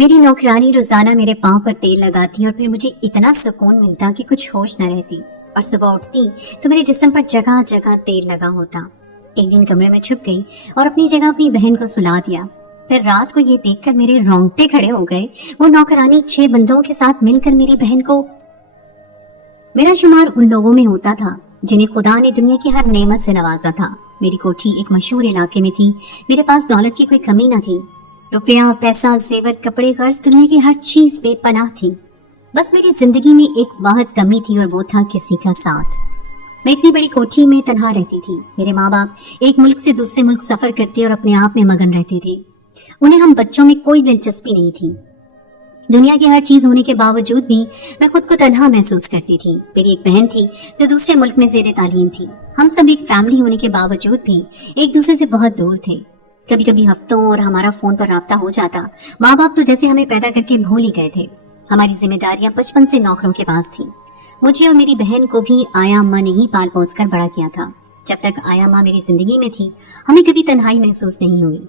میری نوکرانی روزانہ میرے پاؤں پر تیل لگاتی اور پھر مجھے اتنا سکون ملتا کہ کچھ ہوش نہ رہتی، اور صبح اٹھتی تو میرے جسم پر جگہ جگہ تیل لگا ہوتا۔ ایک دن کمرے میں چھپ گئی اور اپنی جگہ اپنی بہن کو سلا دیا۔ پھر رات کو یہ دیکھ کر میرے رونگٹے کھڑے ہو گئے۔ وہ نوکرانی 6 بندوں کے ساتھ مل کر میری بہن کو، میرا شمار ان لوگوں میں ہوتا تھا جنہیں خدا نے دنیا کی ہر نعمت سے نوازا تھا۔ میری کوٹھی ایک مشہور علاقے میں تھی، میرے پاس دولت کی کوئی کمی نہ تھی، روپیہ، پیسہ، زیور، کپڑے، قرض، دنیا کی ہر چیز بے پناہ تھی۔ بس میری زندگی میں ایک واحد کمی تھی اور وہ تھا کسی کا ساتھ۔ میں اتنی بڑی کوٹھی میں تنہا رہتی تھی۔ میرے ماں باپ ایک ملک سے دوسرے ملک سفر کرتے اور اپنے آپ میں مگن رہتے تھے۔ انہیں ہم بچوں میں کوئی دلچسپی نہیں تھی۔ دنیا کی ہر چیز ہونے کے باوجود بھی میں خود کو تنہا محسوس کرتی تھی۔ میری ایک بہن تھی جو دوسرے ملک میں زیر تعلیم تھی۔ ہم سب ایک فیملی ہونے کے باوجود بھی ایک دوسرے سے بہت دور تھے۔ کبھی کبھی ہفتوں اور ہمارا فون پر رابطہ ہو جاتا۔ ماں باپ تو جیسے ہمیں پیدا کر کے بھول ہی گئے تھے۔ ہماری ذمہ داریاں بچپن سے نوکروں کے پاس تھی۔ مجھے اور میری بہن کو بھی آیا اماں نے ہی پال پوس کر بڑا کیا تھا۔ جب تک آیا اماں میری زندگی میں تھی ہمیں کبھی تنہائی محسوس نہیں ہوئی۔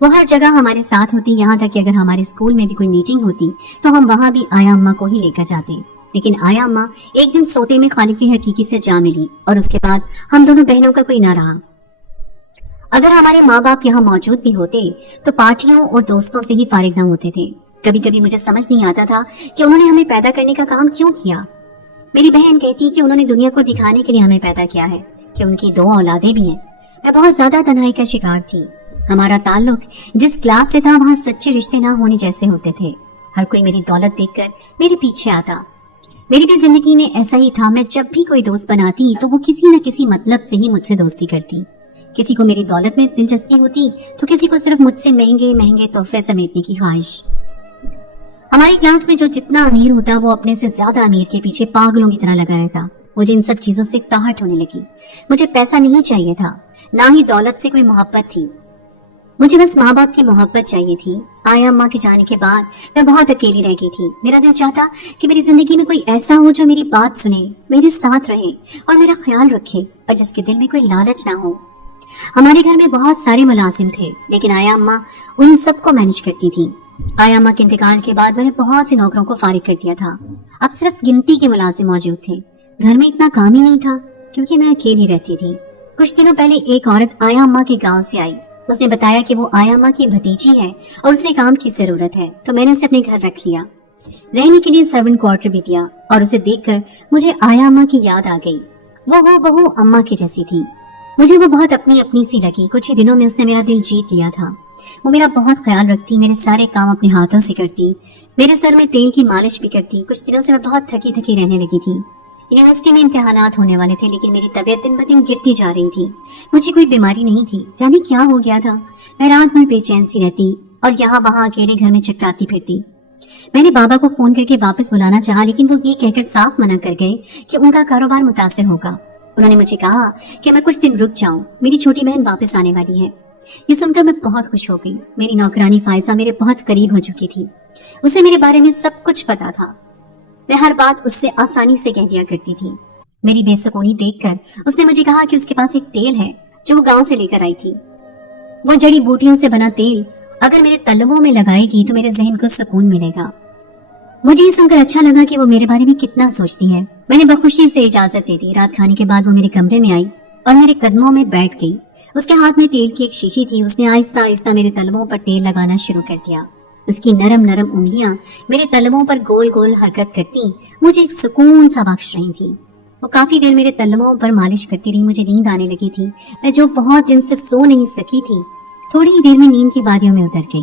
وہ ہر جگہ ہمارے ساتھ ہوتی، یہاں تک کہ اگر ہمارے اسکول میں بھی کوئی میٹنگ ہوتی تو ہم وہاں بھی آیا اماں کو ہی لے کر جاتے۔ لیکن آیا اماں ایک دن سوتے میں خالق حقیقی سے جا ملی اور اس کے بعد ہم دونوں بہنوں کا کوئی نہ رہا۔ اگر ہمارے ماں باپ یہاں موجود بھی ہوتے تو پارٹیوں اور دوستوں سے ہی فارغ نہ ہوتے تھے۔ کبھی کبھی مجھے سمجھ نہیں آتا تھا کہ انہوں نے ہمیں پیدا کرنے کا کام کیوں کیا۔ میری بہن کہتی کہ انہوں نے دنیا کو دکھانے کے لیے ہمیں پیدا کیا ہے کہ ان کی 2 اولادیں بھی ہیں۔ میں بہت زیادہ تنہائی کا شکار تھی۔ ہمارا تعلق جس کلاس سے تھا وہاں سچے رشتے نہ ہونے جیسے ہوتے تھے۔ ہر کوئی میری دولت دیکھ کر میرے پیچھے آتا۔ میری بھی زندگی میں ایسا ہی تھا۔ میں جب بھی کوئی دوست بناتی تو وہ کسی نہ کسی مطلب سے ہی مجھ سے دوستی کرتی۔ کسی کو میری دولت میں دلچسپی ہوتی تو کسی کو صرف مجھ سے مہنگے مہنگے تحفے سمیٹنے کی خواہش۔ ہماری کلاس میں جو جتنا امیر ہوتا وہ اپنے سے زیادہ امیر کے پیچھے پاگلوں کی طرح لگا رہتا۔ مجھے ان سب چیزوں سے تاہٹ ہونے لگی۔ مجھے پیسہ نہیں چاہیے تھا، نہ ہی دولت سے کوئی محبت تھی۔ مجھے بس ماں باپ کی محبت چاہیے تھی۔ آیا اماں کے جانے کے بعد میں بہت اکیلی رہ گئی تھی۔ میرا دل چاہتا کہ میری زندگی میں کوئی ایسا ہو جو میری بات سنے، میرے ساتھ رہے اور میرا خیال رکھے، اور جس کے دل میں کوئی لالچ نہ ہو۔ ہمارے گھر میں بہت سارے ملازم تھے لیکن آیا اماں ان سب کو مینج کرتی تھی۔ آیا اماں کے انتقال کے بعد میں نے بہت سے نوکروں کو فارغ کر دیا تھا۔ اب صرف گنتی کے ملازم موجود تھے۔ گھر میں اتنا کام ہی نہیں تھا کیونکہ میں اکیلی رہتی تھی۔ کچھ دنوں پہلے ایک عورت آیا اماں کے گاؤں سے آئی۔ اس نے بتایا کہ وہ آیا اماں کی بھتیجی ہے اور اسے کام کی ضرورت ہے، تو میں نے اسے اپنے گھر رکھ لیا۔ رہنے کے لیے سرونٹ کوارٹر بھی دیا، اور اسے دیکھ کر مجھے آیا اماں کی یاد آ گئی۔ وہ بہو اماں کی جیسی تھی۔ مجھے وہ بہت اپنی سی لگی۔ کچھ ہی دنوں میں اس نے میرا دل جیت لیا تھا۔ وہ میرا بہت خیال رکھتی، میرے سارے کام اپنے ہاتھوں سے کرتی، میرے سر میں تیل کی مالش بھی کرتی۔ کچھ دنوں سے میں بہت تھکی رہنے لگی تھی۔ یونیورسٹی میں امتحانات ہونے والے تھے لیکن میری طبیعت دن بدن گرتی جا رہی تھی۔ مجھے کوئی بیماری نہیں تھی، جانے کیا ہو گیا تھا۔ میں رات بھر بے چین سی رہتی اور یہاں وہاں اکیلے گھر میں چکراتی پھرتی۔ میں نے بابا کو فون کر کے واپس بلانا چاہا لیکن وہ یہ کہہ کر صاف منع کر گئے کہ ان کا کاروبار متاثر ہوگا۔ انہوں نے مجھے کہا کہ میں کچھ دن رک جاؤں، میری چھوٹی بہن واپس آنے والی ہے۔ یہ سن کر میں بہت خوش ہو گئی۔ میری نوکرانی فائزہ میرے بہت قریب ہو چکی تھی۔ اسے میرے بارے میں سب کچھ پتا تھا۔ میں ہر بات اس سے آسانی سے کہہ دیا کرتی تھی۔ میری بے سکونی دیکھ کر اس نے مجھے کہا کہ اس کے پاس ایک تیل ہے جو وہ گاؤں سے لے کر آئی تھی۔ وہ جڑی بوٹیوں سے بنا تیل اگر میرے تلووں میں لگائے گی تو میرے ذہن کو سکون ملے گا۔ مجھے یہ سن کر اچھا لگا کہ وہ میرے بارے میں کتنا سوچتی ہے۔ میں نے بخوشی سے اجازت دے دی۔ رات کھانے کے بعد وہ میرے کمرے میں آئی اور میرے قدموں میں بیٹھ گئی۔ اس کے ہاتھ میں تیل کی ایک شیشی تھی۔ اس نے آہستہ آہستہ میرے تلووں پر تیل لگانا شروع کر دیا۔ اس کی نرم نرم انگلیاں میرے تلووں پر گول گول حرکت کرتی مجھے ایک سکون سا بخش رہی تھی۔ وہ کافی دیر میرے تلووں پر مالش کرتی رہی۔ مجھے نیند آنے لگی تھی۔ میں جو بہت دن سے سو نہیں سکی تھی تھوڑی ہی دیر میں نیند کی وادیوں میں اتر گئی۔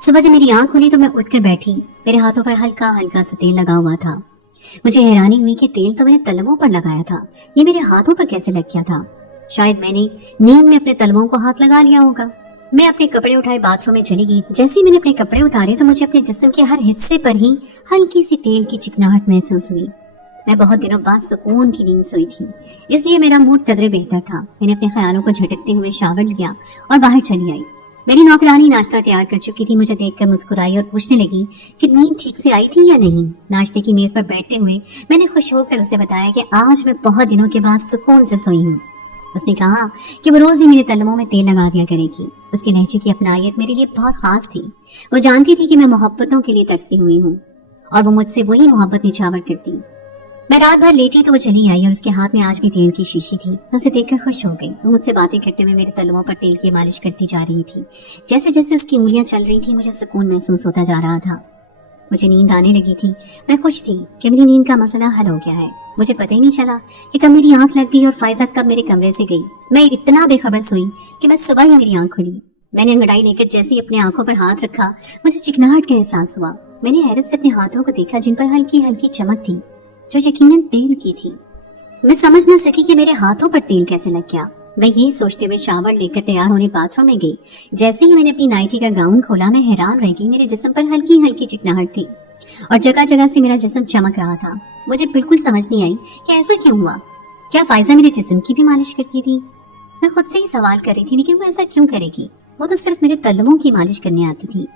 صبح جب میری آنکھ کھلی تو میں اٹھ کر بیٹھی۔ میرے ہاتھوں پر ہلکا ہلکا سا تیل لگا ہوا تھا۔ مجھے حیرانی ہوئی کہ تیل تو میں نے تلووں پر لگایا تھا، یہ میرے ہاتھوں پر کیسے لگ گیا تھا؟ شاید میں نے نیند میں اپنے تلووں کو ہاتھ لگا لیا ہوگا۔ میں اپنے کپڑے اٹھائے باتھ روم میں چلی گئی۔ جیسے میں نے اپنے کپڑے اتارے تو مجھے اپنے جسم کے ہر حصے پر ہی ہلکی سی تیل کی چکناہٹ محسوس ہوئی۔ میں بہت دنوں بعد سکون کی نیند سوئی تھی، اس لیے میرا موڈ قدرے بہتر تھا۔ میں نے اپنے خیالوں کو جھٹکتے ہوئے شاور لیا اور باہر چلی آئی۔ میری نوکرانی ناشتہ تیار کر چکی تھی۔ مجھے دیکھ کر مسکرائی اور پوچھنے لگی کہ نیند ٹھیک سے آئی تھی یا نہیں۔ ناشتے کی میز پر بیٹھتے ہوئے میں نے خوش ہو کر اسے بتایا کہ آج میں بہت دنوں کے بعد سکون سے سوئی ہوں۔ उसने कहा कि वो रोज ही मेरे तलवों में तेल लगा दिया करेगी। उसके लहजे की अपनायत मेरे लिए बहुत खास थी। वो जानती थी कि मैं मोहब्बतों के लिए तरसी हुई हूँ और वो मुझसे वही मोहब्बत निछावर करती। मैं रात भर लेटी तो वो चली आई और उसके हाथ में आज भी तेल की शीशी थी। मैं उसे देखकर खुश हो गई। वो मुझसे बातें करते हुए मेरे तलवों पर तेल की मालिश करती जा रही थी। जैसे जैसे उसकी उंगलियां चल रही थी मुझे सुकून महसूस होता जा रहा था। मुझे नींद आने लगी थी। मैं खुश थी कि मेरी नींद का मसला हल हो गया है। मुझे पता ही नहीं चला कि कब मेरी आंख लग गई और फायजा कब मेरे कमरे से गई। मैं इतना बेखबर सोई कि मैं सुबह ही मेरी आंख खुली। मैंने अंगड़ाई लेकर जैसे ही अपने आंखों पर हाथ रखा मुझे चिकनाहट का एहसास हुआ। मैंने हैरत से अपने हाथों को देखा जिन पर हल्की हल्की चमक थी जो यकीनन तेल की थी। मैं समझ न सकी कि मेरे हाथों पर तेल कैसे लग गया। मैं यही सोचते हुए शावर लेकर तैयार होने बाथरूम में गई। जैसे ही मैंने अपनी नाइटी का गाउन खोला मैं हैरान रह गई। मेरे जिस्म पर हल्की हल्की चिकनाहट थी और जगह जगह से मेरा जिस्म चमक रहा था। मुझे बिल्कुल समझ नहीं आई कि ऐसा क्यों हुआ। क्या फायजा मेरे जिस्म की भी मालिश करती थी? मैं खुद से ही सवाल कर रही थी, लेकिन वो ऐसा क्यों करेगी? वो तो सिर्फ मेरे तलवों की मालिश करने आती थी।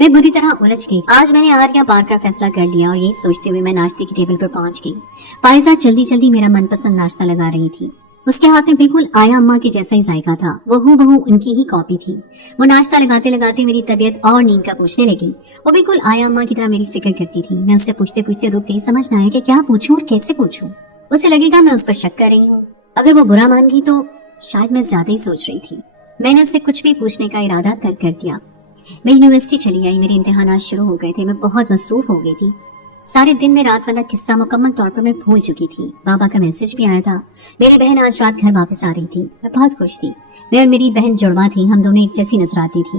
मैं बुरी तरह उलझ गई। आज मैंने आर्या पार का फैसला कर लिया और यही सोचते हुए मैं नाश्ते की टेबल पर पहुंच गई। फायजा जल्दी जल्दी मेरा मनपसंद नाश्ता लगा रही थी। उसके हाथ में बिल्कुल आया अम्मा के जैसा ही जायका था। वो हूबहू उनकी ही कॉपी थी। वो नाश्ता लगाते लगाते मेरी तबीयत और नींद का पूछने लगी। वो बिल्कुल आया अम्मा की तरह मेरी फिक्र करती थी। मैं उससे पूछते पूछते रुक गई। समझ न आया कि क्या पूछूं और कैसे पूछूं। उसे लगेगा मैं उस पर शक कर रही हूँ। अगर वो बुरा मान गई तो शायद मैं ज्यादा ही सोच रही थी। मैंने उससे कुछ भी पूछने का इरादा तर्क कर दिया। मैं यूनिवर्सिटी चली आई। मेरे इम्तिहानात शुरू हो गए थे। मैं बहुत मसरूफ हो गई थी। सारे दिन में रात वाला किस्सा मुकम्मल तौर पर मैं भूल चुकी थी। बाबा का मैसेज भी आया था। मेरी बहन आज रात घर वापस आ रही थी। मैं बहुत खुश थी। मैं और मेरी बहन जुड़वा थी। हम दोनों एक जैसी नजर आती थी।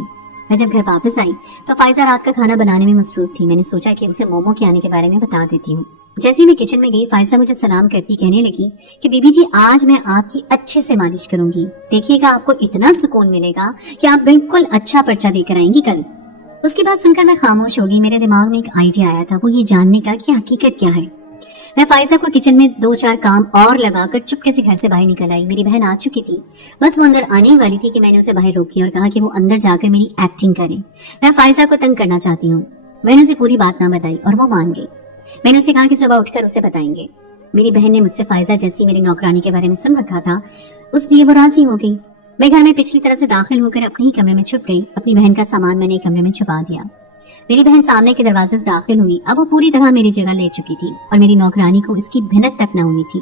मैं जब घर वापस आई तो फायजा रात का खाना बनाने में मसरूफ थी। मैंने सोचा कि उसे मोमो के आने के बारे में बता देती हूँ। जैसे ही मैं किचन में गई फायजा मुझे सलाम करती कहने लगी कि बीबी जी आज मैं आपकी अच्छे से मालिश करूंगी। देखिएगा आपको इतना सुकून मिलेगा कि आप बिल्कुल अच्छा पर्चा देकर आएंगी कल। उसकी बात सुनकर मैं खामोश हो गई। मेरे दिमाग में एक आइडिया आया था, वो ये जानने का कि हकीकत क्या है। मैं फायजा को किचन में 2-4 काम और लगाकर चुपके से घर से बाहर निकल आई। मेरी बहन आ चुकी थी। बस वो अंदर आने ही वाली थी कि मैंने उसे बाहर रोक लिया और कहा कि वो अंदर जाकर मेरी एक्टिंग करे। मैं फायजा को तंग करना चाहती हूँ। मैंने उसे पूरी बात ना बताई और वो मान गई। मैंने उसे कहा कि सुबह उठकर उसे बताएंगे। मेरी बहन ने मुझसे फायजा जैसी मेरी नौकरानी के बारे में सुन रखा था, उसलिए वो राजी हो गई। मैं घर में पिछली तरफ से दाखिल होकर अपने ही कमरे में छुप गई। अपनी बहन का सामान मैंने कमरे में छुपा दिया। मेरी बहन सामने के दरवाजे से दाखिल हुई। अब वो पूरी तरह मेरी जगह ले चुकी थी और मेरी नौकरानी को इसकी भिनक तक न हुई थी।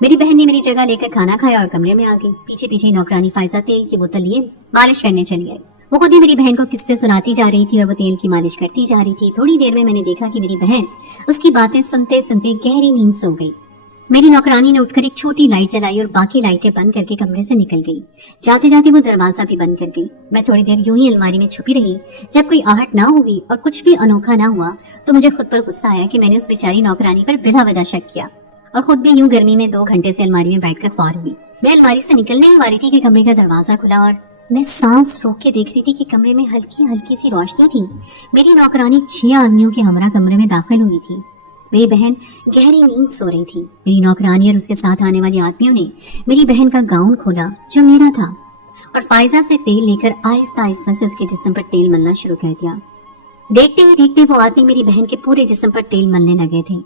मेरी बहन ने मेरी जगह लेकर खाना खाया और कमरे में आ गई। पीछे पीछे नौकरानी फायजा तेल की बोतल लिए मालिश करने चली आई। वो खुद ही मेरी बहन को किस्से सुनाती जा रही थी और वो तेल की मालिश करती जा रही थी। थोड़ी देर में मैंने देखा कि मेरी बहन उसकी बातें सुनते सुनते गहरी नींद सो गई। मेरी नौकरानी ने उठकर एक छोटी लाइट जलाई और बाकी लाइटें बंद करके कमरे से निकल गई। जाते जाते वो दरवाजा भी बंद कर गई। मैं थोड़ी देर यूं ही अलमारी में छुपी रही। जब कोई आहट ना हुई और कुछ भी अनोखा ना हुआ तो मुझे खुद पर गुस्सा आया कि मैंने उस बेचारी नौकरानी पर बिला वजह शक किया और खुद भी यूं गर्मी में 2 घंटे से अलमारी में बैठकर ख्वार हुई। मैं अलमारी से निकलने ही वाली थी कि कमरे का दरवाजा खुला और मैं सांस रोक के देख रही थी कि कमरे में हल्की हल्की सी रोशनी थी। मेरी नौकरानी 6 आदमियों के हमरा कमरे में दाखिल हुई थी। मेरी बहन गहरी नींद सो रही थी। मेरी नौकरानी और उसके साथ आने वाले आदमियों ने मेरी बहन का गाउन खोला जो मेरा था और फायजा से तेल लेकर आहिस्ता आहिस्ता से उसके जिस्म पर तेल मलना शुरू कर दिया। देखते ही देखते वो आदमी मेरी बहन के पूरे जिस्म पर तेल मलने लगे थे।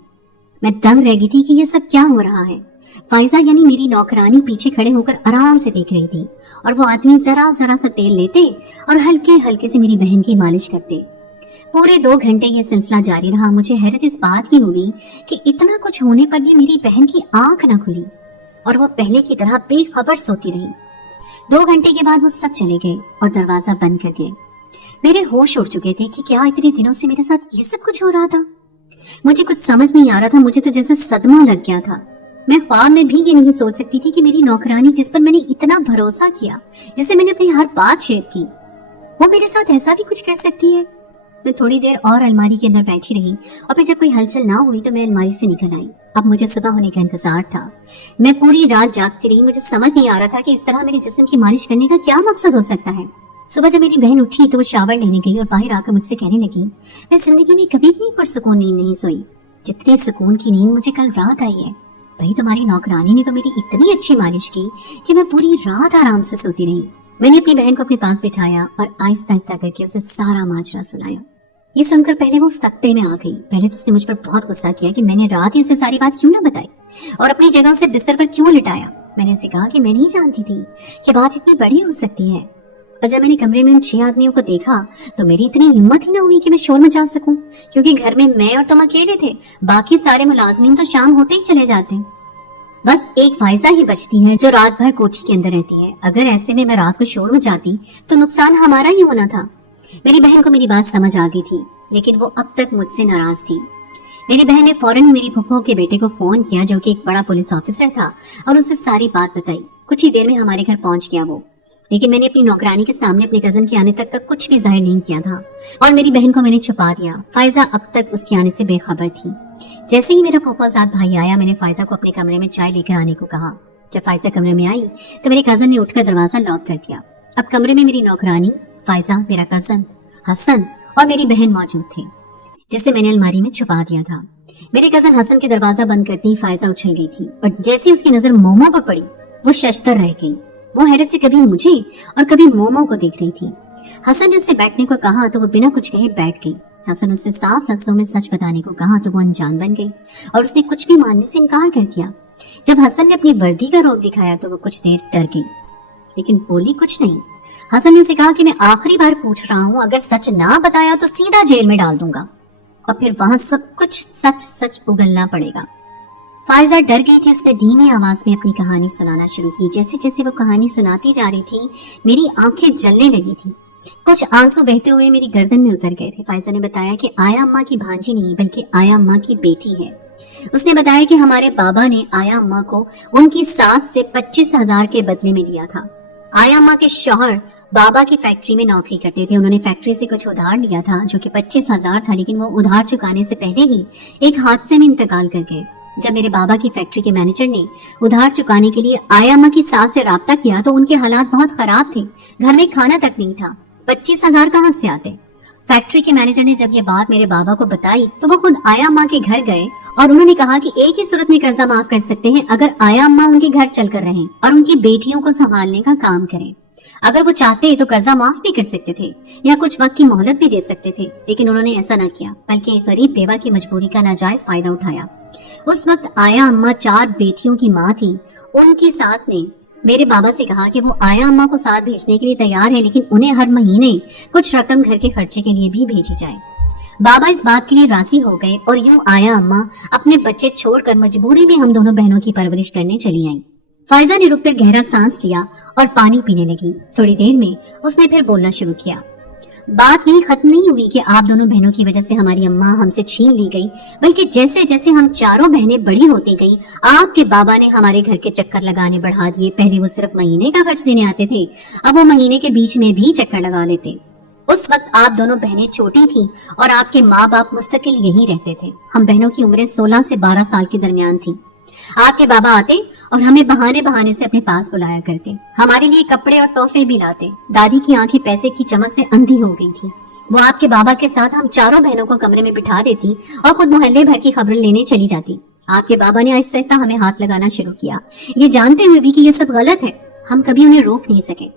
मैं दंग रह गई थी कि ये सब क्या हो रहा है। फायजा यानी मेरी नौकरानी पीछे खड़े होकर आराम से देख रही थी और वो आदमी जरा जरा सा तेल लेते और हल्के हल्के से मेरी बहन की मालिश करते। पूरे 2 घंटे ये सिलसिला जारी रहा। मुझे हैरत इस बात की हुई कि इतना कुछ होने पर भी मेरी बहन की आंख न खुली और वो पहले की तरह बेखबर सोती रही। 2 घंटे के बाद वो सब चले गए और दरवाजा बंद कर गए। मेरे होश उड़ चुके थे कि क्या इतने दिनों से मेरे साथ ये सब कुछ हो रहा था। मुझे कुछ समझ नहीं आ रहा था। मुझे तो जैसे सदमा लग गया था। मैं ख्वाब में भी ये नहीं सोच सकती थी कि मेरी नौकरानी जिस पर मैंने इतना भरोसा किया, जिसे मैंने अपनी हर बात शेयर की, वो मेरे साथ ऐसा भी कुछ कर सकती है। मैं थोड़ी देर और अलमारी के अंदर बैठी रही और फिर जब कोई हलचल ना हुई तो मैं अलमारी से निकल आई। अब मुझे सुबह होने का इंतजार था। मैं पूरी रात जागती रही। मुझे समझ नहीं आ रहा था कि इस तरह मेरे जिस्म की मालिश करने का क्या मकसद हो सकता है। सुबह जब मेरी बहन उठी तो वो शावर लेने गई और बाहर आकर मुझसे कहने लगी, मैं जिंदगी में कभी इतनी पुरसुकून नींद नहीं सोई जितनी सुकून की नींद मुझे कल रात आई है। भाई तुम्हारी नौकरानी ने तो मेरी इतनी अच्छी मालिश की कि मैं पूरी रात आराम से सोती रही। मैंने अपनी बहन को अपने पास बिठाया और आहिस्ता आहिस्ता करके उसे सारा माजरा सुनाया। ये सुनकर पहले वो सख्ते में आ गई। पहले तो उसने मुझ पर बहुत गुस्सा किया कि मैंने रात ही उसे सारी बात क्यों ना बताई और अपनी जगह उसे बिस्तर पर क्यों लिटाया। मैंने उसे कहा कि मैं नहीं जानती थी कि बात इतनी बड़ी हो सकती है। और जब मैंने कमरे में उन 6 आदमियों को देखा तो मेरी इतनी हिम्मत ही ना हुई कि मैं शोर मचा सकूं, क्योंकि घर में मैं और तुम अकेले थे, बाकी सारे मुलाजमीन तो शाम होते ही चले जाते। बस एक फाइजा ही बचती है जो रात भर कोठी के अंदर रहती है। अगर ऐसे में मैं रात को शोर मचाती तो नुकसान हमारा ही होना था। मेरी बहन को मेरी बात समझ आ गई थी, लेकिन वो अब तक मुझसे नाराज थी। मेरी बहन ने फौरन मेरी फूफो के बेटे को फोन किया, जो कि एक बड़ा पुलिस ऑफिसर था, और उसे सारी बात बताई। कुछ ही देर में हमारे घर पहुंच गया वो, लेकिन मैंने अपनी नौकरानी के सामने अपने कजन के आने तक का कुछ भी जाहिर नहीं किया था और मेरी बहन को मैंने छुपा दिया। फाइजा अब तक उसके आने से बेखबर थी। जैसे ही मेरा फूफाजाद भाई आया, मैंने फाइजा को अपने कमरे में चाय लेकर आने को कहा। जब फाइजा कमरे में आई तो मेरे कजन ने उठकर दरवाजा लॉक कर दिया। अब कमरे में मेरी नौकरानी, फाइजा, मेरा कजन हसन और मेरी बहन मौजूद थे, जिसे मैंने अलमारी में छुपा दिया था। मेरे कजन हसन के दरवाजा बंद करते ही फाइजा उछल गई थी और जैसे उसकी नजर मोमो पर पड़ी वो शशतर रह गई। वो हैरत से कभी मुझे और कभी मोमो को देख रही थी। हसन ने उससे बैठने को कहा तो वो बिना कुछ कहे बैठ गई। हसन उससे साफ लफ्जों में सच बताने को कहा तो वो अनजान बन गई और उसने कुछ भी मानने से इनकार कर दिया। जब हसन ने अपनी वर्दी का रोब दिखाया तो वो कुछ देर डर गई, लेकिन बोली कुछ नहीं। हसन ने उसे कहा कि मैं आखिरी बार पूछ रहा हूँ, अगर सच ना बताया तो सीधा जेल में डाल दूंगा और फिर वहां सब कुछ सच सच उगलना पड़ेगा। फाइजा डर गई थी। उसने धीमी आवाज में अपनी कहानी सुनाना शुरू की। जैसे जैसे वो कहानी सुनाती जा रही थी मेरी आंखें जलने लगी थी। कुछ आंसू बहते हुए मेरी गर्दन में उतर गए थे। फाइजा ने बताया कि आया अम्मा की भांजी नहीं बल्कि आया अम्मा की बेटी है। उसने बताया कि हमारे बाबा ने आया अम्मा को उनकी सास से 25,000 के बदले में लिया था। आया अम्मा के शौहर बाबा की फैक्ट्री में नौकरी करते थे। उन्होंने फैक्ट्री से कुछ उधार लिया था जो कि 25,000 था, लेकिन वो उधार चुकाने से पहले ही एक हादसे में इंतकाल कर गए। जब मेरे बाबा की फैक्ट्री के मैनेजर ने उधार चुकाने के लिए आया अम्मा की सास से राब्ता किया तो उनके हालात बहुत खराब थे। घर में खाना तक नहीं था। 25,000 कहाँ से आते? फैक्ट्री के मैनेजर ने जब ये बात मेरे बाबा को बताई तो वो खुद आया अम्मा के घर गए और उन्होंने कहा कि एक ही सूरत में कर्जा माफ कर सकते हैं, अगर आया अम्मा उनके घर चलकर रहें और उनकी बेटियों को संभालने का काम करें। अगर वो चाहते तो कर्जा माफ भी कर सकते थे या कुछ वक्त की मोहलत भी दे सकते थे, लेकिन उन्होंने ऐसा न किया, बल्कि एक गरीब बेवा की मजबूरी का नाजायज फायदा उठाया। उस वक्त आया अम्मा 4 बेटियों की माँ थी। उनकी सास ने मेरे बाबा से कहा कि वो आया अम्मा को साथ भेजने के लिए तैयार है, लेकिन उन्हें हर महीने कुछ रकम घर के खर्चे के लिए भी भेजी जाए। बाबा इस बात के लिए राजी हो गए और यूं आया अम्मा अपने बच्चे छोड़कर मजबूरी में हम दोनों बहनों की परवरिश करने चली आई। फाइजा ने रुककर गहरा सांस लिया और पानी पीने लगी। थोड़ी देर में उसने फिर बोलना शुरू किया। बात यही खत्म नहीं हुई कि आप दोनों बहनों की वजह से हमारी अम्मा हमसे छीन ली गई, बल्कि जैसे जैसे हम चारों बहनें बड़ी होती गई आपके बाबा ने हमारे घर के चक्कर लगाने बढ़ा दिए। पहले वो सिर्फ महीने का खर्च देने आते थे, अब वो महीने के बीच में भी चक्कर लगा लेते। उस वक्त आप दोनों बहनें छोटी थी और आपके माँ बाप मुस्तकिल यहीं रहते थे। हम बहनों की उम्रें 16 से 12 साल के दरमियान थी। आपके बाबा आते और हमें बहाने बहाने से अपने पास बुलाया करते, हमारे लिए कपड़े और तोहफे भी लाते। दादी की आंखें पैसे की चमक से अंधी हो गई थी। वो आपके बाबा के साथ हम चारों बहनों को कमरे में बिठा देती और खुद मोहल्ले भर की खबर लेने चली जाती। आपके बाबा ने आहिस्ता आहिस्ता हमें हाथ लगाना शुरू किया, ये जानते हुए भी कि ये सब गलत है। हम कभी उन्हें रोक नहीं सके।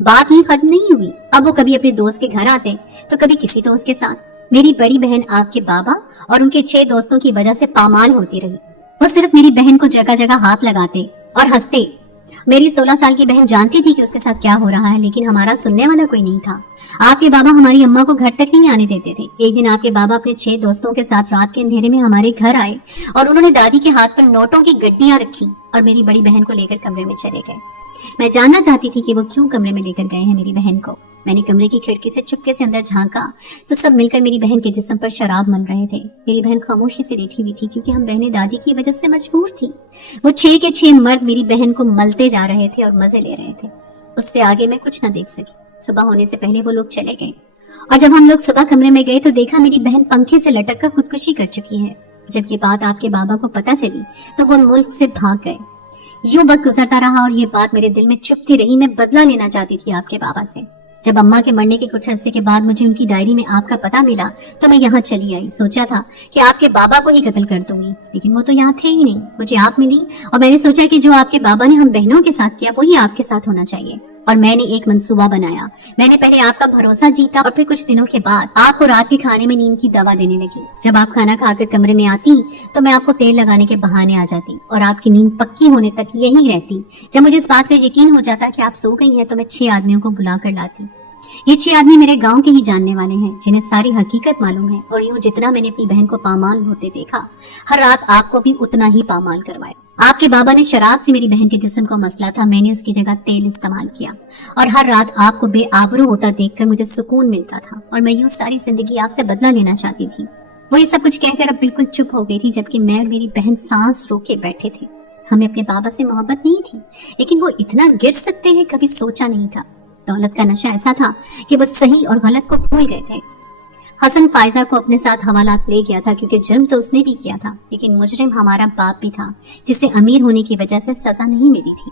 बात ही खत्म नहीं हुई। अब वो कभी अपने दोस्त के घर आते तो कभी किसी दोस्त के साथ। मेरी बड़ी बहन आपके बाबा और उनके 6 दोस्तों की वजह से पामाल होती रही। वो सिर्फ मेरी बहन को जगह जगह हाथ लगाते और हंसते। मेरी 16 साल की बहन जानती थी कि उसके साथ क्या हो रहा है, लेकिन हमारा सुनने वाला कोई नहीं था। आपके बाबा हमारी अम्मा को घर तक नहीं आने देते थे। एक दिन आपके बाबा अपने 6 दोस्तों के साथ रात के अंधेरे में हमारे घर आए और उन्होंने दादी के हाथ पर नोटों की गड्डियां रखी और मेरी बड़ी बहन को लेकर कमरे में चले गए। मैं जानना चाहती थी कि वो क्यों कमरे में लेकर गए हैं मेरी बहन को। मैंने कमरे की खिड़की से चुपके से अंदर झांका तो सब मिलकर मेरी बहन के जिस्म पर शराब मल रहे थे। मेरी बहन खामोशी से लेटी हुई थी क्योंकि हम बहनें दादी की वजह से मजबूर थी। वो 6 के 6 मर्द मेरी बहन को मलते जा रहे थे और मजे ले रहे थे। उससे आगे मैं कुछ न देख सकी। सुबह होने से पहले वो लोग चले गए और जब हम लोग सुबह कमरे में गए तो देखा मेरी बहन पंखे से लटक कर खुदकुशी कर चुकी है। जब ये बात आपके बाबा को पता चली तो वो मुल्क से भाग गए। यूं वक्त गुजरता रहा और ये बात मेरे दिल में चुपती रही। मैं बदला लेना चाहती थी आपके बाबा से। जब अम्मा के मरने के कुछ अरसे के बाद मुझे उनकी डायरी में आपका पता मिला तो मैं यहाँ चली आई। सोचा था कि आपके बाबा को ही कत्ल कर दूंगी, लेकिन वो तो यहाँ थे ही नहीं। मुझे आप मिली और मैंने सोचा कि जो आपके बाबा ने हम बहनों के साथ किया वही आपके साथ होना चाहिए। और मैंने एक मंसूबा बनाया। मैंने पहले आपका भरोसा जीता और फिर कुछ दिनों के बाद आपको रात के खाने में नींद की दवा देने लगी। जब आप खाना खाकर कमरे में आती तो मैं आपको तेल लगाने के बहाने आ जाती और आपकी नींद पक्की होने तक यहीं रहती। जब मुझे इस बात का यकीन हो जाता कि आप सो गई हैं तो मैं 6 आदमियों को बुला कर लाती। ये 6 आदमी मेरे गांव के ही जानने वाले हैं, जिन्हें सारी हकीकत मालूम है। और यूं जितना मैंने अपनी बहन को पामाल होते देखा, हर रात आपको भी उतना ही पामाल करवाया। आपके बाबा ने शराब से मेरी बहन के जिस्म को मसला था, मैंने उसकी जगह तेल इस्तेमाल किया और हर रात आपको बेआबरू होता देखकर मुझे सुकून मिलता था और मैं यूं सारी जिंदगी आपसे बदला लेना चाहती थी। वो ये सब कुछ कहकर अब बिल्कुल चुप हो गई थी, जबकि मैं और मेरी बहन सांस रोके बैठे थे। हमें अपने बाबा से मोहब्बत नहीं थी, लेकिन वो इतना गिर सकते हैं कभी सोचा नहीं था। दौलत का नशा ऐसा था कि वो सही और गलत को भूल गए थे। हसन फायजा को अपने साथ हवालात ले गया था, क्योंकि जुर्म तो उसने भी किया था, लेकिन मुजरिम हमारा बाप भी था, जिसे अमीर होने की वजह से सजा नहीं मिली थी।